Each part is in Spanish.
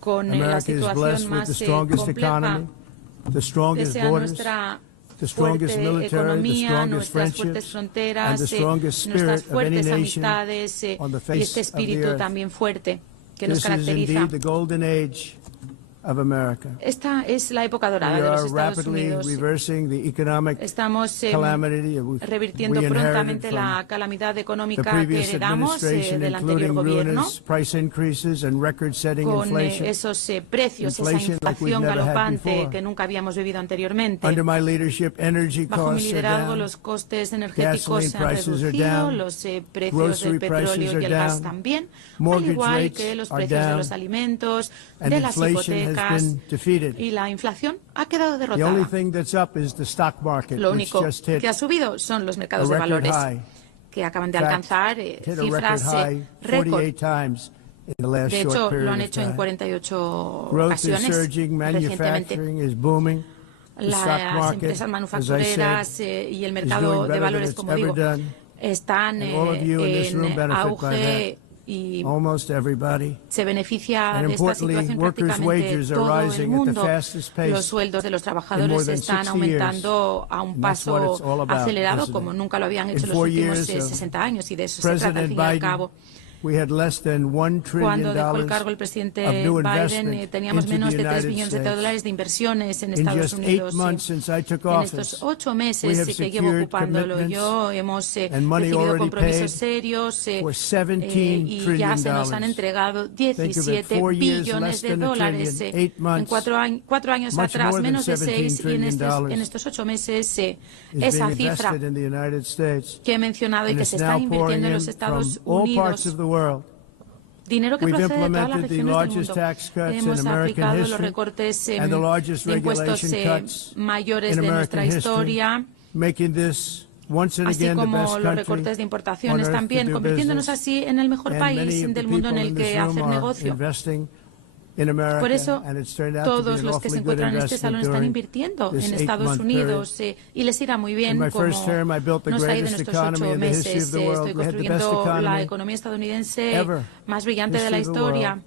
con la situación más compleja, pese a nuestra fuerte economía, nuestras fuertes fronteras, nuestras fuertes amistades y este espíritu también fuerte que nos caracteriza. Esta es la época dorada de los Estados Unidos. Estamos revirtiendo prontamente la calamidad económica que heredamos del anterior gobierno, con esos precios, esa inflación galopante que nunca habíamos vivido anteriormente. Bajo mi liderazgo, los costes energéticos se han reducido, los precios del petróleo y el gas también, al igual que los precios de los alimentos, de las hipotecas, y la inflación ha quedado derrotada. Lo único que ha subido son los mercados de valores, que acaban de alcanzar cifras récord. De hecho, lo han hecho en 48 ocasiones recientemente. Las empresas manufactureras y el mercado de valores, como digo, están en auge y se beneficia de esta situación prácticamente todo el mundo. Los sueldos de los trabajadores están aumentando a un paso acelerado como nunca lo habían hecho en los últimos 60 años, y de eso se trata al fin y al cabo. Cuando dejó el cargo el presidente Biden, teníamos menos de $3 billones de inversiones en Estados Unidos. En estos 8 meses que llevo ocupándolo yo, hemos recibido compromisos serios y ya se nos han entregado $17 billones. En 4 años atrás, menos de 6, y en estos 8 meses, esa cifra que he mencionado y que se está invirtiendo en los Estados Unidos, dinero que procede de todas las regiones del mundo. Hemos aplicado los recortes de impuestos mayores de nuestra historia, así como los recortes de importaciones también, convirtiéndonos así en el mejor país del mundo en el que hacer negocio. Por eso, todos los que se encuentran en este salón están invirtiendo en Estados Unidos y les irá muy bien, como nos ha ido en estos 8 meses. Estoy construyendo la economía estadounidense más brillante de la historia,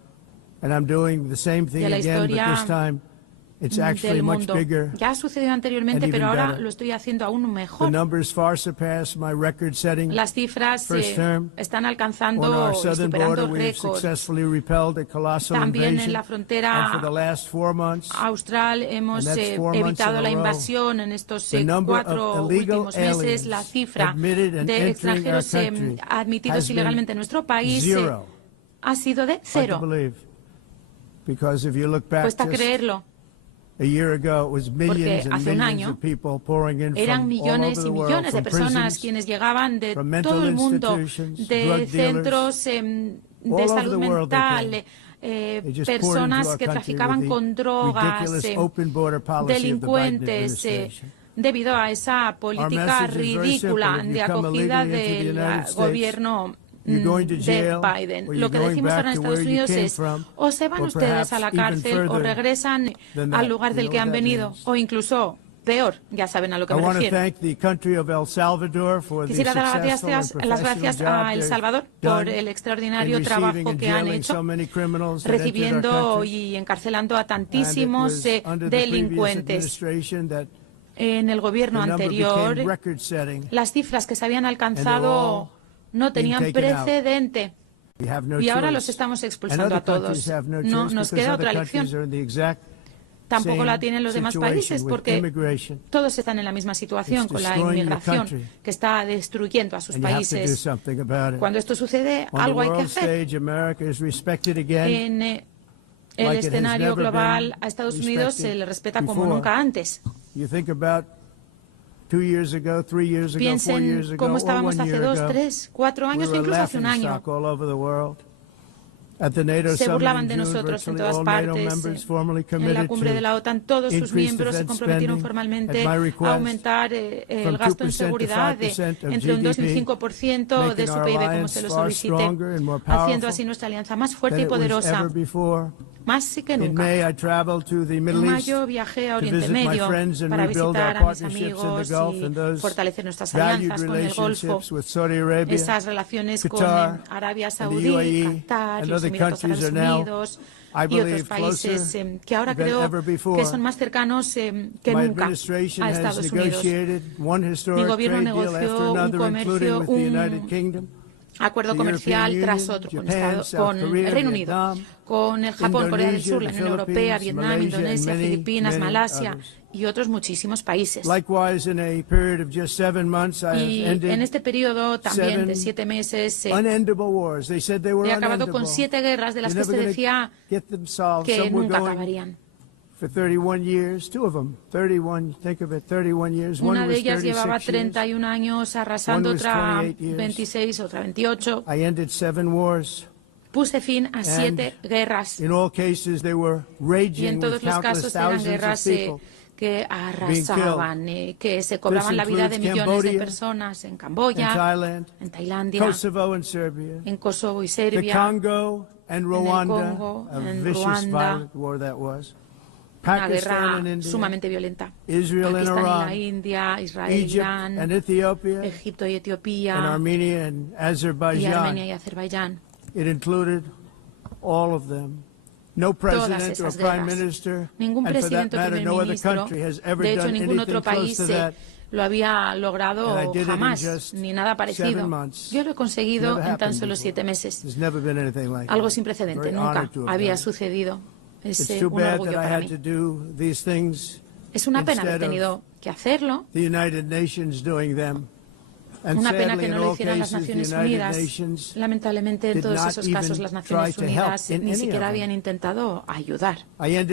del mundo. Ya ha sucedido anteriormente, pero ahora lo estoy haciendo aún mejor. Las cifras están alcanzando y superando récords. También en la frontera austral hemos evitado la invasión en estos 4 últimos meses. La cifra de extranjeros admitidos ilegalmente en nuestro país ha sido de 0. Cuesta creerlo, porque hace un año eran millones y millones de personas quienes llegaban de todo el mundo, de centros de salud mental, personas que traficaban con drogas, delincuentes, debido a esa política ridícula de acogida del gobierno de Biden. Lo que decimos ahora en Estados Unidos es: o se van ustedes a la cárcel o regresan al lugar del que han venido, o incluso peor, ya saben a lo que me refiero. Quisiera dar las gracias a El Salvador por el extraordinario trabajo que han hecho, recibiendo y encarcelando a tantísimos delincuentes. En el gobierno anterior, las cifras que se habían alcanzado no tenían precedente, y ahora los estamos expulsando a todos. No nos queda otra lección. Tampoco la tienen los demás países, porque todos están en la misma situación con la inmigración que está destruyendo a sus países. Cuando esto sucede, algo hay que hacer. En el escenario global, a Estados Unidos se le respeta como nunca antes. Piensen cómo estábamos hace 2, 3, 4 años o incluso hace un año. Se burlaban de nosotros en todas partes. En la cumbre de la OTAN, todos sus miembros se comprometieron formalmente a aumentar el gasto en seguridad entre un 2 y un 5% de su PIB, como se lo solicite, haciendo así nuestra alianza más fuerte y poderosa más que nunca. En mayo viajé a Oriente Medio para visitar a mis amigos y fortalecer nuestras alianzas con el Golfo, esas relaciones con Arabia Saudí, Qatar, los Emiratos Árabes Unidos y otros países que ahora creo que son más cercanos que nunca a Estados Unidos. Mi gobierno negoció un acuerdo comercial tras otro con el Reino Unido, con el Japón, Corea del Sur, la Unión Europea, Vietnam, Indonesia, Filipinas, Malasia y otros muchísimos países. Y en este periodo también de 7 meses he acabado con 7 guerras de las que se decía que nunca acabarían. Una de ellas llevaba 31 años arrasando, otra 26, otra 28. Puse fin a 7 guerras. Y en todos los casos eran guerras que arrasaban, que se cobraban la vida de millones de personas en Camboya, en Tailandia, en Kosovo y Serbia, en el Congo, en Ruanda. Una guerra sumamente violenta. Pakistán y la India, Israel, Irán, Egipto y Etiopía, y Armenia y Azerbaiyán. Todas esas guerras. Ningún presidente o primer ministro, de hecho ningún otro país lo había logrado jamás, ni nada parecido. Yo lo he conseguido en tan solo 7 meses. Algo sin precedente, nunca había sucedido. Es un orgullo para mí. Es una pena haber tenido que hacerlo. Una pena que no lo hicieran las Naciones Unidas. Lamentablemente, en todos esos casos, las Naciones Unidas ni siquiera habían intentado ayudar. He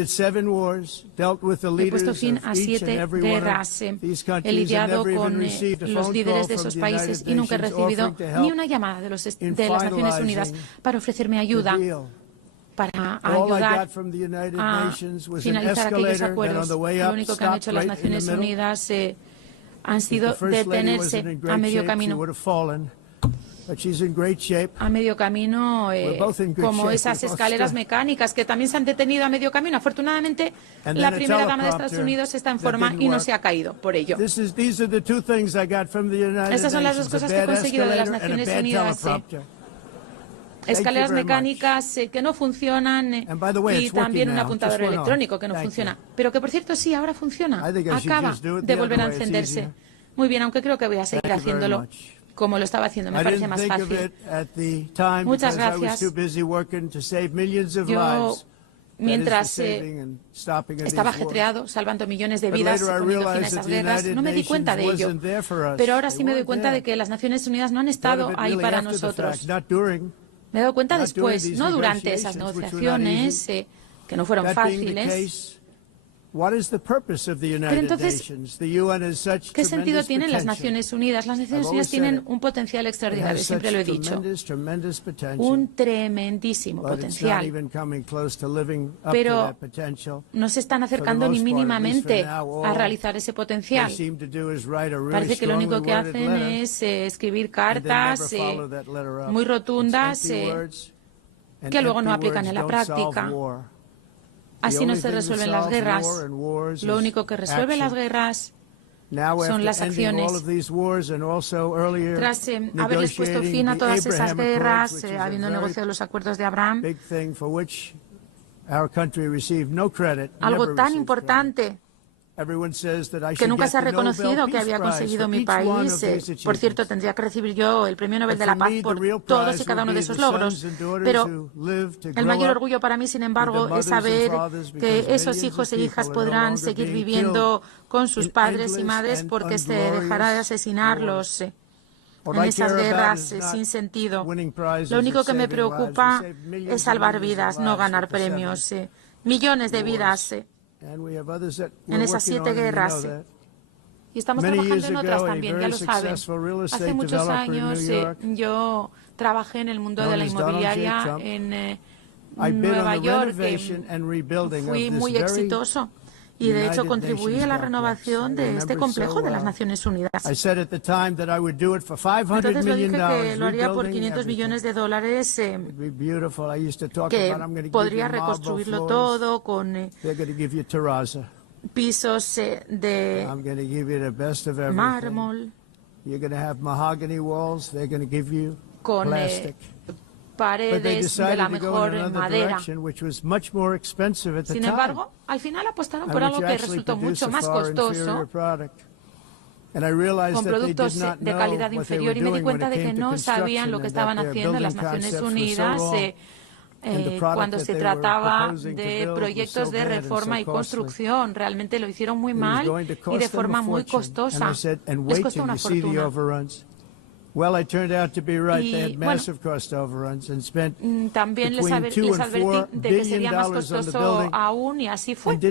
puesto fin a 7 guerras. He lidiado con los líderes de esos países y nunca he recibido ni una llamada de las Naciones Unidas para ofrecerme ayuda, para ayudar a finalizar aquellos acuerdos. Lo único que han hecho las Naciones Unidas han sido detenerse a medio camino. A medio camino, como esas escaleras mecánicas que también se han detenido a medio camino. Afortunadamente, la primera dama de Estados Unidos está en forma y no se ha caído por ello. Esas son las 2 cosas que he conseguido de las Naciones Unidas. Escaleras mecánicas que no funcionan y también un apuntador electrónico que no funciona. Pero que, por cierto, sí, ahora funciona. Acaba de volver a encenderse. Muy bien, aunque creo que voy a seguir haciéndolo como lo estaba haciendo. Me parece más fácil. Muchas gracias. Yo, mientras estaba ajetreado, salvando millones de vidas, poniendo fin a esas guerras, no me di cuenta de ello. Pero ahora sí me doy cuenta de que las Naciones Unidas no han estado ahí para nosotros. Me he dado cuenta después, no durante esas negociaciones, que no fueron fáciles. Pero entonces, ¿qué sentido tienen las Naciones Unidas? Las Naciones Unidas tienen un potencial extraordinario, siempre lo he dicho. Un tremendísimo potencial. Pero no se están acercando ni mínimamente a realizar ese potencial. Parece que lo único que hacen es escribir cartas muy rotundas que luego no aplican en la práctica. Así no se resuelven las guerras. Lo único que resuelve las guerras son las acciones. Tras haberles puesto fin a todas esas guerras, habiendo negociado los acuerdos de Abraham, algo tan importante que nunca se ha reconocido que había conseguido mi país. Por cierto, tendría que recibir yo el Premio Nobel de la Paz por todos y cada uno de esos logros. Pero el mayor orgullo para mí, sin embargo, es saber que esos hijos e hijas podrán seguir viviendo con sus padres y madres porque se dejará de asesinarlos en esas guerras sin sentido. Lo único que me preocupa es salvar vidas, no ganar premios. Millones de vidas en esas 7 guerras. Y estamos trabajando en otras también, ya lo saben. Hace muchos años yo trabajé en el mundo de la inmobiliaria en Nueva York. Fui muy exitoso y de hecho contribuí a la renovación de este complejo de las Naciones Unidas. Entonces lo dije que lo haría por $500 millones, que podría reconstruirlo todo con pisos de mármol, con paredes de la mejor madera. Sin embargo, al final apostaron por algo que resultó mucho más costoso, con productos de calidad inferior, y me di cuenta de que no sabían lo que estaban haciendo en las Naciones Unidas cuando se trataba de proyectos de reforma y construcción. Realmente lo hicieron muy mal y de forma muy costosa. Les costó una fortuna. También les advertí de que sería más costoso aún, y así fue. Se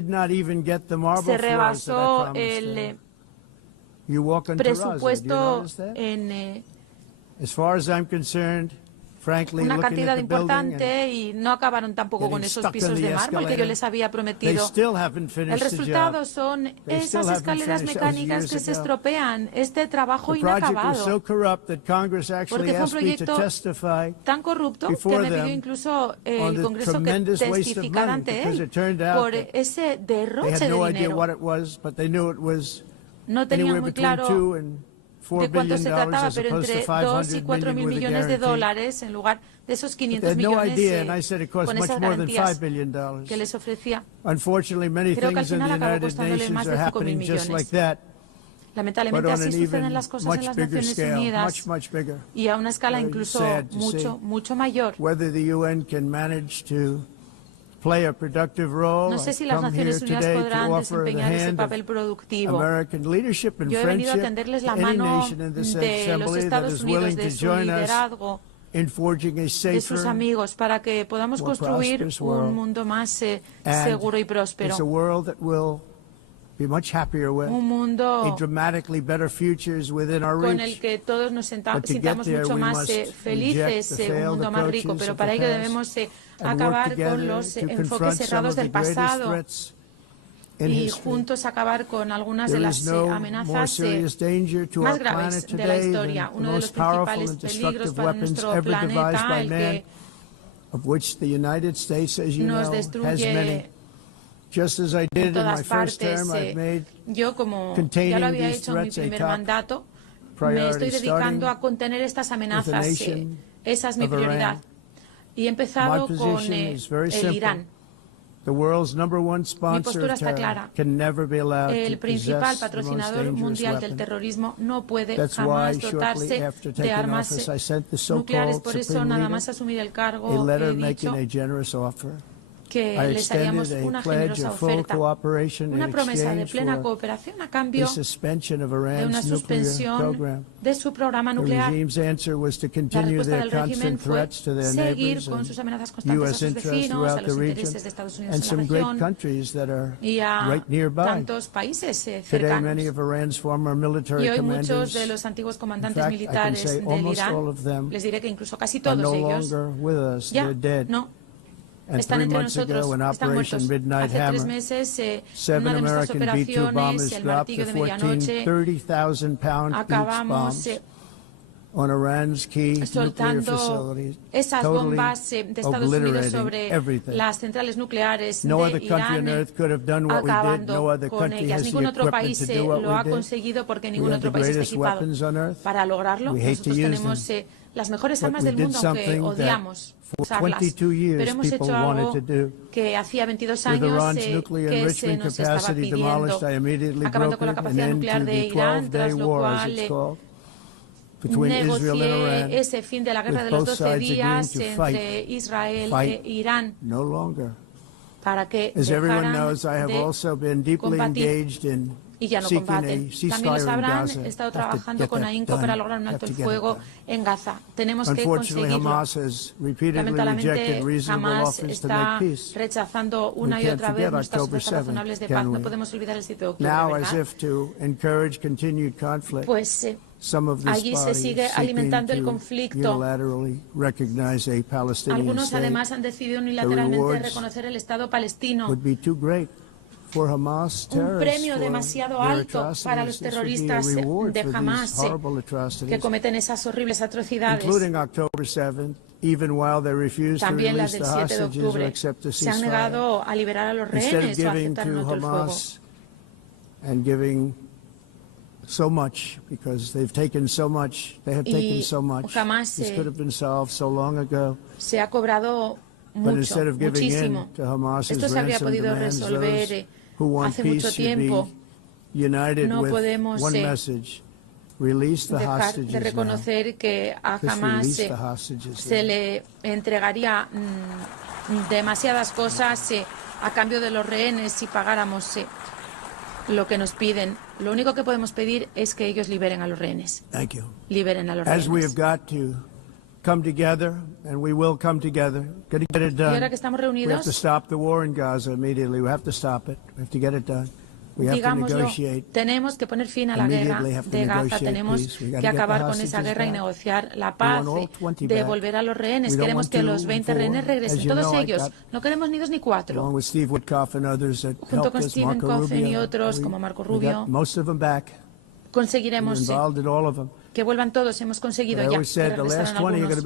rebasó el presupuesto en una cantidad importante, y no acabaron tampoco con esos pisos de mármol que yo les había prometido. El resultado son esas escaleras mecánicas que se estropean, este trabajo inacabado, porque fue un proyecto tan corrupto que me pidió incluso el Congreso que testificara ante él por ese derroche de dinero. No tenían muy claro de cuánto se trataba, pero entre 2 y 4 mil millones de dólares en lugar de esos 500 millones con esas garantías que les ofrecía. Creo que al final acabó costándole más de 5 mil millones. Lamentablemente así suceden las cosas en las Naciones Unidas, y a una escala incluso mucho mayor. No sé si las Naciones Unidas podrán desempeñar ese papel productivo. Yo he venido a tenderles la mano de los Estados Unidos, de su liderazgo, de sus amigos, para que podamos construir un mundo más seguro y próspero. Un mundo con el que todos nos sintamos mucho más felices, un mundo más rico, pero para ello debemos acabar con los enfoques cerrados del pasado y juntos acabar con algunas de las amenazas más graves de la historia. Uno de los principales peligros para nuestro planeta, el que nos destruye en todas partes. Yo, como ya lo había hecho en mi primer mandato, me estoy dedicando a contener estas amenazas. Esa es mi prioridad. Y he empezado con el Irán. Mi postura está clara. El principal patrocinador mundial del terrorismo no puede jamás dotarse de armas nucleares. Por eso, nada más asumir el cargo, he dicho que les haríamos una generosa oferta, una promesa de plena cooperación a cambio de una suspensión de su programa nuclear. La respuesta del régimen fue seguir con sus amenazas constantes a sus vecinos, a los intereses de Estados Unidos en la región y a tantos países cercanos. Y hoy muchos de los antiguos comandantes militares del Irán, les diré que incluso casi todos ellos, ya no están entre nosotros, están muertos. Hace 3 meses, una de nuestras operaciones, el martillo de medianoche, acabamos soltando esas bombas de Estados Unidos sobre las centrales nucleares de Irán, acabando con ellas. Ningún otro país lo ha conseguido, porque ningún otro país está equipado para lograrlo. Nosotros tenemos las mejores armas del mundo, aunque odiamos usarlas, pero hemos hecho algo que hacía 22 años que se nos estaba pidiendo, acabando con la capacidad nuclear de Irán, tras lo cual negocié ese fin de la guerra de los 12 días entre Israel e Irán para que dejaran de combatir. Y ya no combaten. También lo sabrán, he estado trabajando con AINCO para lograr un alto el fuego en Gaza. Tenemos que conseguirlo. Lamentablemente, Hamas está rechazando una y otra vez nuestras ofertas razonables de paz. No podemos olvidar el 7 de octubre, ¿verdad? Pues allí se sigue alimentando el conflicto. Algunos además han decidido unilateralmente reconocer el Estado palestino. un premio demasiado alto para los terroristas de Hamas que cometen esas horribles atrocidades. También las del 7 de octubre. Se han negado a liberar a los rehenes o a aceptar un alto el fuego. So much because they've taken so much. They have taken so much. Jamás This could have been solved so long ago. Se ha cobrado mucho, muchísimo. Esto se habría podido resolver hace mucho tiempo. No podemos dejar de reconocer que a Hamas se le entregaría demasiadas cosas a cambio de los rehenes si pagáramos lo que nos piden. Lo único que podemos pedir es que ellos liberen a los rehenes. Liberen a los rehenes. Y ahora que estamos reunidos, digámoslo, tenemos que poner fin a la guerra de Gaza, tenemos que acabar con esa guerra y negociar la paz, devolver a los rehenes. Queremos que los 20 rehenes regresen, todos ellos. No queremos ni 2 ni 4. Junto con Stephen Coffin y otros, como Marco Rubio, conseguiremos que vuelvan todos. Hemos conseguido ya que regresaran algunos.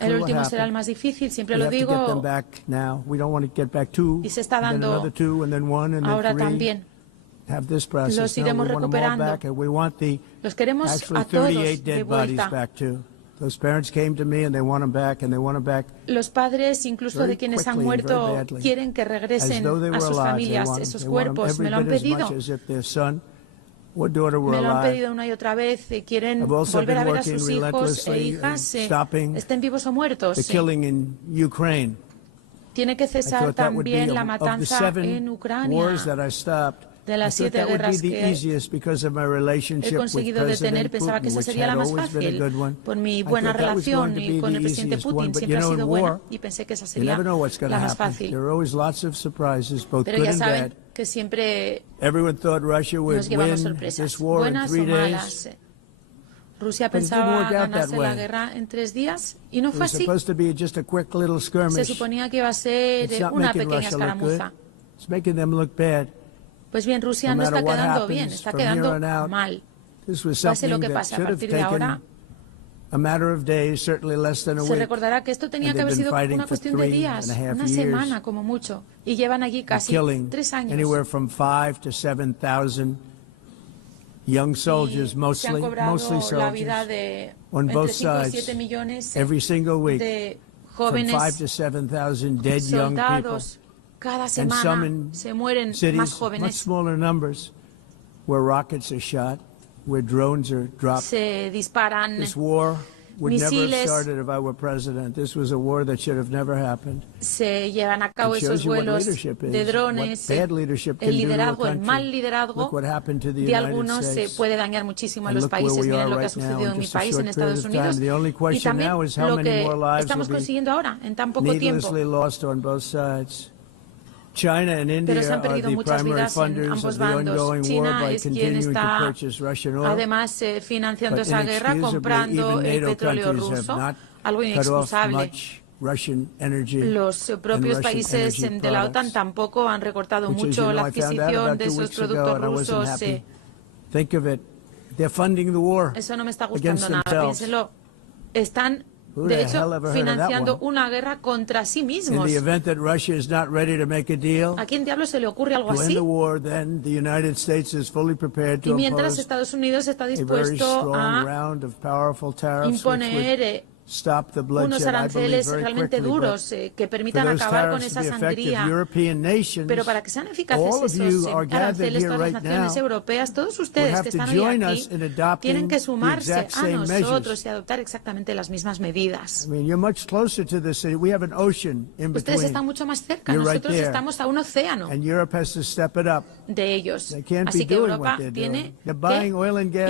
El último será el más difícil, siempre lo digo, y se está dando ahora también. Los iremos recuperando. Los queremos a todos de vuelta. Los padres, incluso de quienes han muerto, quieren que regresen a sus familias. Esos cuerpos me lo han pedido. Me lo han pedido una y otra vez. Quieren volver a ver a sus hijos e hijas, estén vivos o muertos. Tiene que cesar también la matanza en Ucrania. De las 7 guerras que he conseguido detener, pensaba que esa sería la más fácil. Por mi buena relación con el presidente Putin, siempre ha sido buena, y pensé que esa sería la más fácil. Pero ya saben que siempre nos llevamos sorpresas, buenas o malas. Rusia pensaba ganarse la guerra en 3 días y no fue así. Se suponía que iba a ser una pequeña escaramuza. Pues bien, Rusia no está quedando bien, está quedando mal. Pase lo que pase, a partir de ahora se recordará que esto tenía que haber sido una cuestión de días, una semana como mucho, y llevan allí casi 3 años. Y se han cobrado la vida de entre 5 y 7 millones de jóvenes soldados. Cada semana se mueren más jóvenes. Se disparan misiles. Se llevan a cabo esos vuelos de drones. El liderazgo, el mal liderazgo de algunos se puede dañar muchísimo a los países. Miren lo que ha sucedido en mi país, en Estados Unidos. Y también lo que estamos consiguiendo ahora, en tan poco tiempo. Pero se han perdido muchas vidas en ambos bandos. China es quien está además financiando esa guerra, comprando el petróleo ruso, algo inexcusable. Los propios países de la OTAN tampoco han recortado mucho la adquisición de esos productos rusos. Eso no me está gustando nada, piénselo. Están de hecho, financiando una guerra contra sí mismos. ¿A quién diablos se le ocurre algo así? Y mientras Estados Unidos está dispuesto a imponer unos aranceles realmente duros que permitan acabar con esa sangría. Pero para que sean eficaces esos aranceles, todas las naciones europeas, todos ustedes que están hoy aquí, tienen que sumarse a nosotros y adoptar exactamente las mismas medidas. Ustedes están mucho más cerca, nosotros estamos a un océano de ellos. Así que Europa tiene que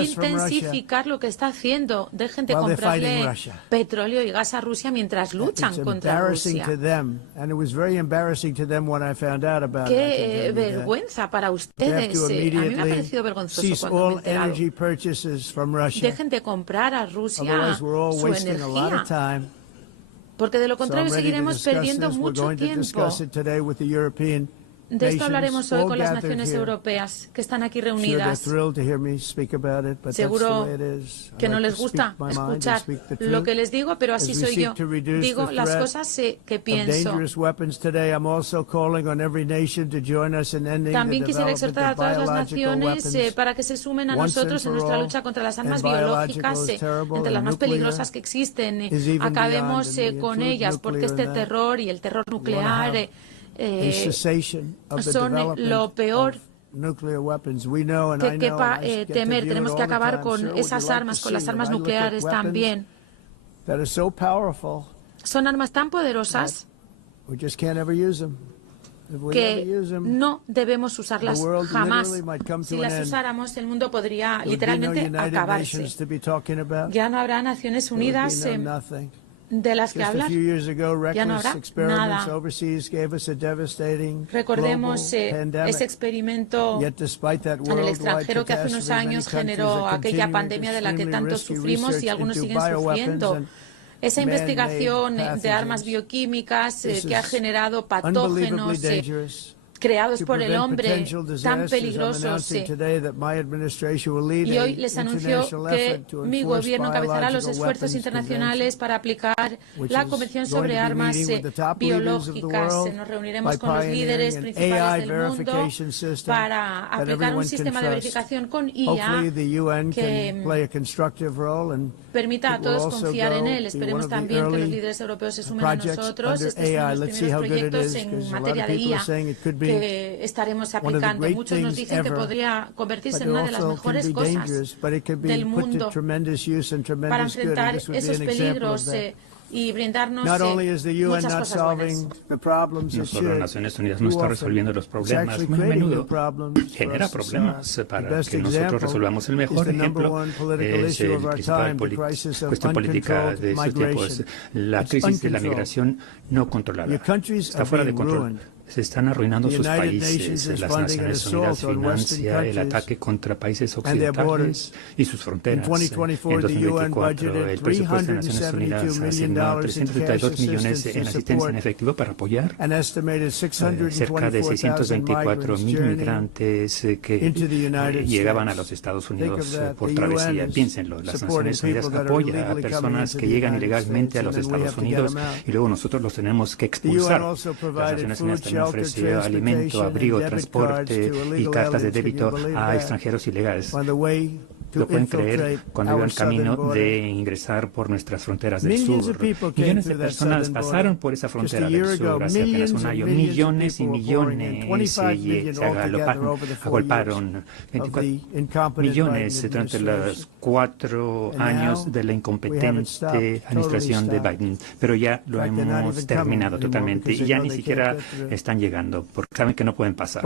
intensificar lo que está haciendo. Dejen de comprarle petróleo y gas a Rusia mientras luchan contra Rusia. Qué vergüenza para ustedes. A mí me ha parecido vergonzoso cuando me he enterado. Dejen de comprar a Rusia su energía, porque de lo contrario seguiremos perdiendo mucho tiempo. De esto hablaremos hoy con las naciones europeas que están aquí reunidas. Seguro que no les gusta escuchar lo que les digo, pero así soy yo. Digo las cosas que pienso. También quisiera exhortar a todas las naciones para que se sumen a nosotros en nuestra lucha contra las armas biológicas, entre las más peligrosas que existen. Acabemos con ellas, porque este terror y el terror nuclear son lo peor que quepa temer. Tenemos que acabar con esas armas, con las armas nucleares también. Son armas tan poderosas que no debemos usarlas jamás. Si las usáramos, el mundo podría literalmente acabarse. Ya no habrá Naciones Unidas de las que hablar. Ya no habrá nada. Recordemos ese experimento en el extranjero que hace unos años generó aquella pandemia de la que tanto sufrimos y algunos siguen sufriendo. Esa investigación de armas bioquímicas que ha generado patógenos creados por el hombre tan peligrosos. Y hoy les anuncio que mi gobierno encabezará los esfuerzos internacionales para aplicar la Convención sobre Armas Biológicas. Nos reuniremos con los líderes principales del mundo para aplicar un sistema de verificación con IA que permita a todos confiar en él. Esperemos también que los líderes europeos se sumen a nosotros. Estos son los primeros proyectos en materia de IA que estaremos aplicando. Muchos nos dicen que podría convertirse en una de las mejores cosas del mundo para enfrentar esos peligros y brindarnos muchas cosas buenas. No solo las Naciones Unidas no está resolviendo los problemas, muy a menudo genera problemas para que nosotros resolvamos. El mejor ejemplo es el principal cuestión política de estos tiempos, la crisis de la migración no controlada. Está fuera de control. Se están arruinando sus países. Las Naciones Unidas financian el ataque contra países occidentales y sus fronteras. En 2024, el presupuesto de Naciones Unidas asignó 332 millones en asistencia en efectivo para apoyar cerca de 624.000 migrantes que llegaban a los Estados Unidos por travesía. Piénsenlo, las Naciones Unidas apoyan a personas que llegan ilegalmente a los Estados Unidos y luego nosotros los tenemos que expulsar. Las Naciones Unidas también ofreció alimento, abrigo, transporte y cartas de débito a extranjeros ilegales. Lo pueden creer cuando iban camino de ingresar por nuestras fronteras del sur. Millones de personas pasaron por esa frontera del sur hace apenas un año. Millones y millones se agolparon. 24 millones durante los 4 años de la incompetente administración de Biden. Pero ya lo hemos terminado totalmente y ya ni siquiera están llegando porque saben que no pueden pasar.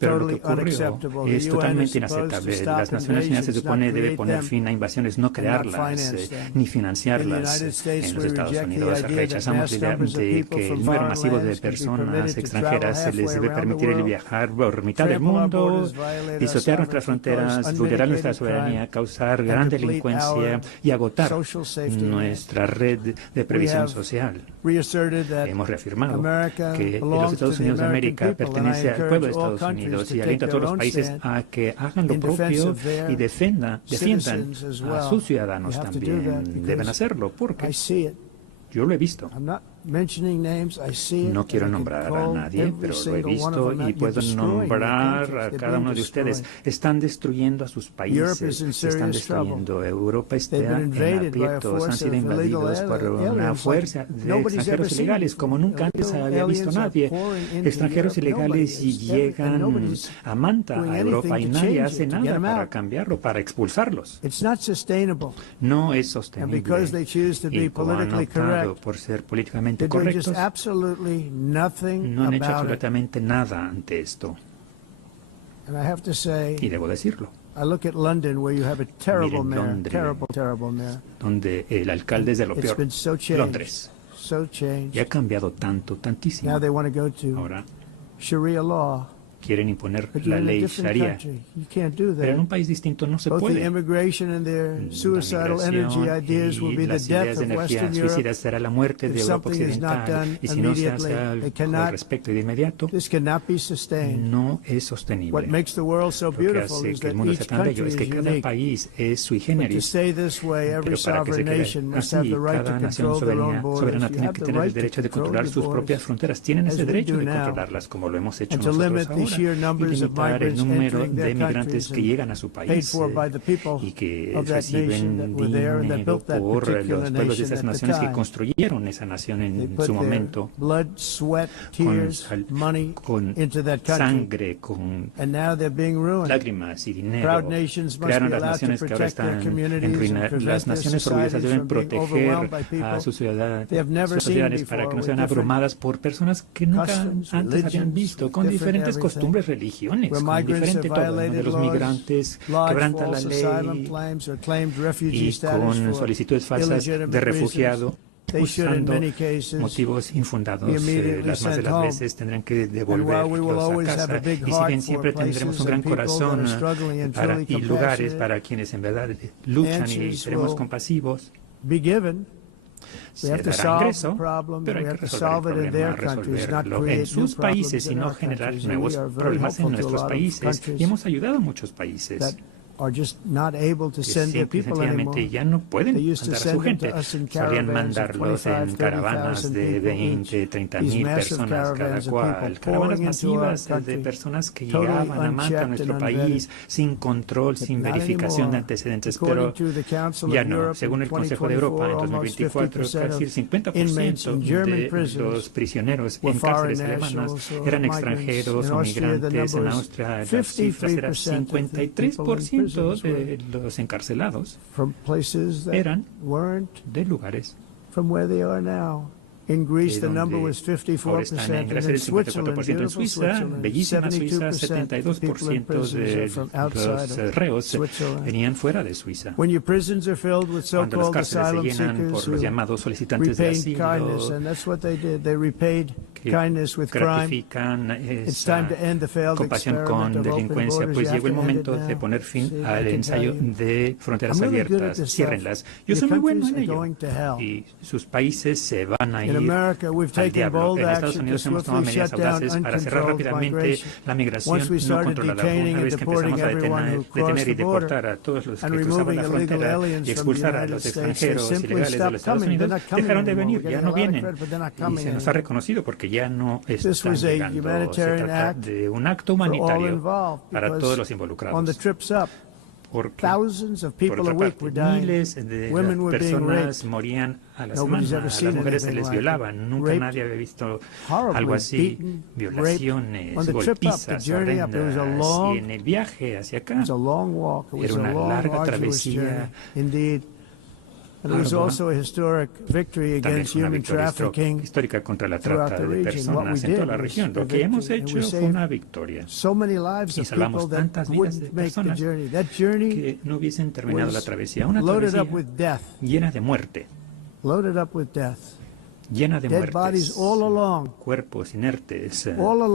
Pero lo que ocurrió es totalmente inaceptable. Las Naciones Unidas se supone debe poner fin a invasiones, no crearlas ni financiarlas en los Estados Unidos. Rechazamos la idea de que el número masivo de personas extranjeras se les debe permitir el viajar por mitad del mundo, pisotear nuestras fronteras, vulnerar nuestra soberanía, causar gran delincuencia y agotar nuestra red de previsión social. Hemos reafirmado que los Estados Unidos de América pertenece al pueblo de Estados Unidos y alienta a todos los países a que hagan lo propio y defiendan a sus ciudadanos también. Deben hacerlo porque yo lo he visto. No quiero nombrar a nadie, pero lo he visto y puedo nombrar a cada uno de ustedes. Están destruyendo a sus países, se están destruyendo. Europa está en aprietos, han sido invadidos por una fuerza de extranjeros ilegales, como nunca antes había visto nadie. Extranjeros ilegales llegan a Manta, a Europa, y nadie hace nada para cambiarlo, para expulsarlos. No es sostenible. Y como han optado por ser políticamente correctos, no han hecho absolutamente nada ante esto. Y debo decirlo. Miren Londres, donde el alcalde es de lo peor. Londres. Y ha cambiado tanto, tantísimo. Ahora quieren imponer la ley Sharia. Pero en un país distinto no se puede. La inmigración y las ideas de energía suicida será la muerte de Europa Occidental, y si no se hace algo al respecto de inmediato, no es sostenible. Lo que hace que el mundo sea tan bello es que cada país es sui generis, pero para que se quede así, cada nación soberana tiene que tener el derecho de controlar sus propias fronteras. Tienen ese derecho de controlarlas, como lo hemos hecho nosotros ahora, y limitar el número de migrantes que llegan a su país y que reciben dinero por los pueblos de esas naciones que construyeron esa nación en su momento, con sangre, con lágrimas y dinero. Crearon las naciones que ahora están en ruina. Las naciones orgullosas deben proteger a sus ciudadanos para que no sean abrumadas por personas que nunca antes habían visto, con diferentes costumbres, religiones, con diferente todo. Uno de los migrantes quebranta la ley y con solicitudes falsas de refugiado, usando motivos infundados. Las más de las veces tendrán que devolverlos a casa. Y si bien siempre tendremos un gran corazón y lugares para quienes en verdad luchan y seremos compasivos, se dará ingreso, pero hay que resolver el problema, resolverlo en sus países y no generar nuevos problemas en nuestros países. Y hemos ayudado a muchos países que sencillamente ya no pueden mandar a su gente. Solían mandarlos en caravanas de 20, 30 mil personas cada cual. Caravanas masivas de personas que llegaban a Manta, a nuestro país, sin control, sin verificación de antecedentes. Pero ya no. Según el Consejo de Europa, en 2024, casi el 50% de los prisioneros en cárceles alemanas eran extranjeros o migrantes. En Austria las cifras eran 53%. De los encarcelados eran de lugares In Greece, the number was 54%. En Grecia el 54%, en Suiza, bellísima Suiza, 72% de los reos venían fuera de Suiza. Cuando las cárceles se llenan por los llamados solicitantes de asilo, que gratifican esa compasión con delincuencia, pues llegó el momento de poner fin al ensayo de fronteras abiertas. Ciérrenlas. Yo soy muy bueno en ello. Y sus países se van a ir al diablo. En Estados Unidos hemos tomado medidas audaces para cerrar rápidamente la migración no controlada. Una vez que empezamos a detener y deportar a todos los que cruzaban la frontera y expulsar a los extranjeros ilegales de los Estados Unidos, dejaron de venir, ya no vienen. Y se nos ha reconocido porque ya no están llegando. Se trata de un acto humanitario para todos los involucrados. Porque, por otra parte, miles de personas morían a la semana, a las mujeres se les violaban, nunca nadie había visto algo así, violaciones, golpizas horrendas, y en el viaje hacia acá era una larga travesía. There was also a historic victory against human trafficking histórica contra la trata de personas en toda la región. Lo que hemos hecho fue una victoria. Y salvamos tantas vidas de personas que no hubiesen terminado la travesía. Una travesía llena de muerte. Llena de muertes, cuerpos inertes a lo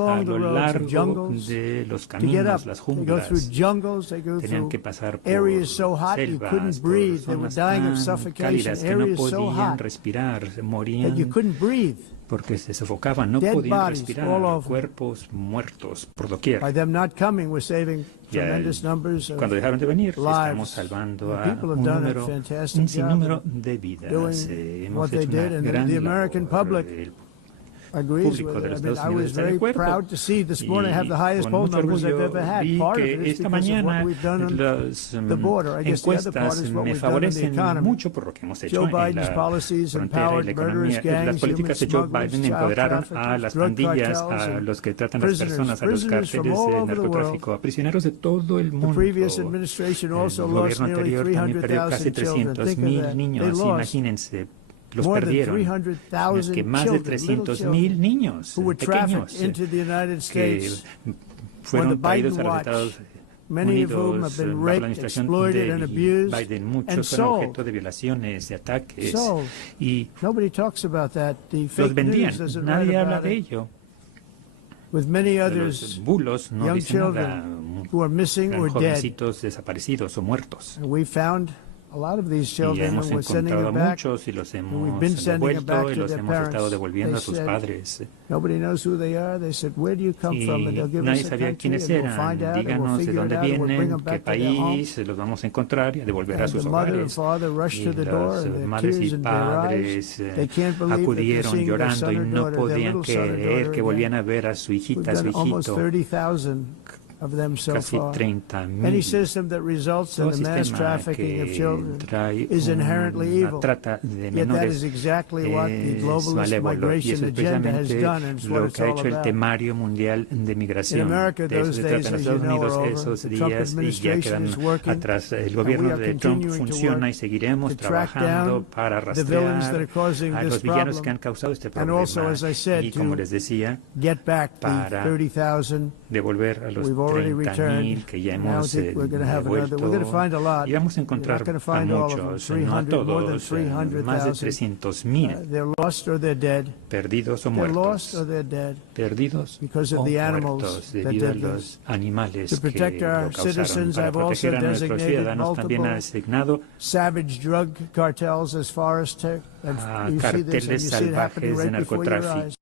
largo de los caminos, las junglas. Tenían que pasar por selvas, por zonas tan cálidas que no podían respirar, morían porque se sofocaban, no podían respirar, cuerpos muertos por doquier. Cuando dejaron de venir, estamos salvando a un sinnúmero de vidas. Hemos hecho una gran labor. El público de los Estados Unidos está de acuerdo. Y con mucho orgullo vi que esta mañana las encuestas me favorecen mucho por lo que hemos hecho en la frontera y la economía. Las políticas de Joe Biden empoderaron a las pandillas, a los que tratan a las personas, a los cárteles de narcotráfico, a prisioneros de todo el mundo. El gobierno anterior también perdió casi 300,000 niños, imagínense. Los perdieron. Es que más de 300,000 niños pequeños que fueron traídos a los Estados Unidos bajo la administración de Biden. Muchos fueron objeto de violaciones, de ataques y los vendían. Nadie habla de ello. with many de others, los bulos no young dice nada. children who are missing Eran or dead. jovencitos desaparecidos o muertos. And we found a lot of these Y children, and hemos we're sending encontrado them back. muchos y los we've hemos been sending them back devuelto y to los their hemos estado parents. devolviendo a They sus said, padres. nobody knows who they are. They said, where do you come Y from? And they'll give nadie us a sabía country, quiénes and we'll eran. find out, and we'll Díganos de figure it dónde out, and we'll bring vienen, them qué back to their home. país, los vamos a encontrar y a devolver a And sus the mother and hogares. father rushed to the Y door, las and their madres tears y in their eyes. padres They can't believe that they're acudieron seeing their llorando son y or no daughter, their podían little son or creer daughter que again. volvían a ver a su We've hijita, a su done almost hijito. 30,000 of them so Casi far. 30,000. Any system that results in Todo the mass sistema trafficking of que children trae is inherently una evil. trata de Yet that menores is exactly what the es globalist malévolo, y migration eso es agenda has precisamente done, and it's what lo it's que ha all hecho el about. temario mundial de In migración. America, De eso those se days, trata en as Estados you know, Unidos are over. esos The Trump días y ya administration quedan is working, atrás. El and we gobierno are de Trump continuing to funciona work y seguiremos to track trabajando down para the villains that are rastrear causing a this los villanos que problem, han causado este and problema. also, as I said, Y como to les decía, get back the para 30,000 devolver a los we've already 30,000 que ya hemos devuelto. We're going to find a lot. Y vamos a You're not encontrar going to a find all of them. muchos, no a 300, more than todos, más de 300,000. 300,000 They're lost or they're dead. perdidos o They're lost muertos. or they're dead. Perdidos Because of o the animals muertos that debido a did los this. animales To que protect lo our causaron. citizens, Para I've also proteger a nuestros designated ciudadanos también ha multiple designado savage drug cartels as far as and a you see this and you carteles see it happening salvajes de right before your narcotráfico. eyes.